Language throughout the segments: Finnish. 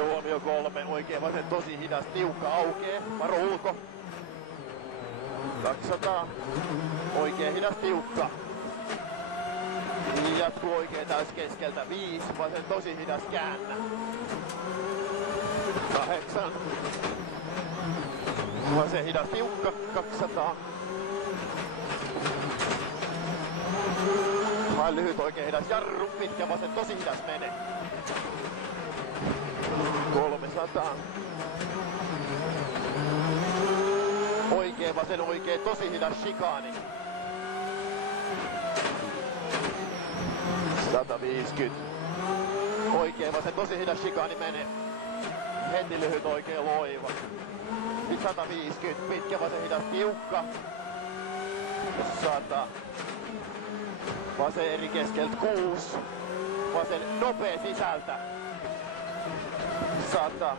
Huomio 3, oikein vasen tosi hidas, tiukka aukee, varo ulko. 200, oikein hidas, tiukka. Jatkuu oikein täys keskeltä, 5, vasen tosi hidas, käännä. 8, vasen hidas, tiukka, 200. Vain lyhyt oikein hidas, jarru, pitkä vasen tosi hidas, mene. 300. Oikein vasen oikein tosi hidas, shikaani. 150. Oikein vasen tosi hidas, shikaani, mene. Heti lyhyt oikein loiva. Sitten 150, pitkä vasen hidas, tiukka. 100. Vasen eri keskeltä 6. Vasen nopea sisältä. 100.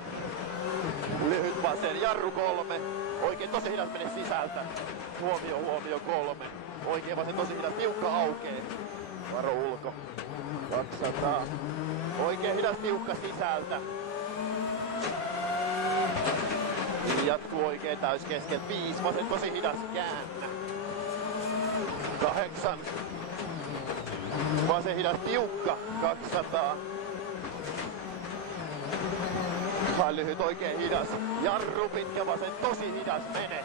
Lyhyt vasen, jarru 3. Oikein tosi hidas, mene sisältä. Huomio 3. Oikein vasen tosi hidas, tiukka aukee. Varo ulko. 200. Oikein hidas, tiukka sisältä. Jatkuu oikein täys keskeltä, 5. Vasen tosi hidas, käännä. 8. Vasen hidas, tiukka, 200. Vain lyhyt oikein hidas, jarru pitkä vasen tosi hidas, mene.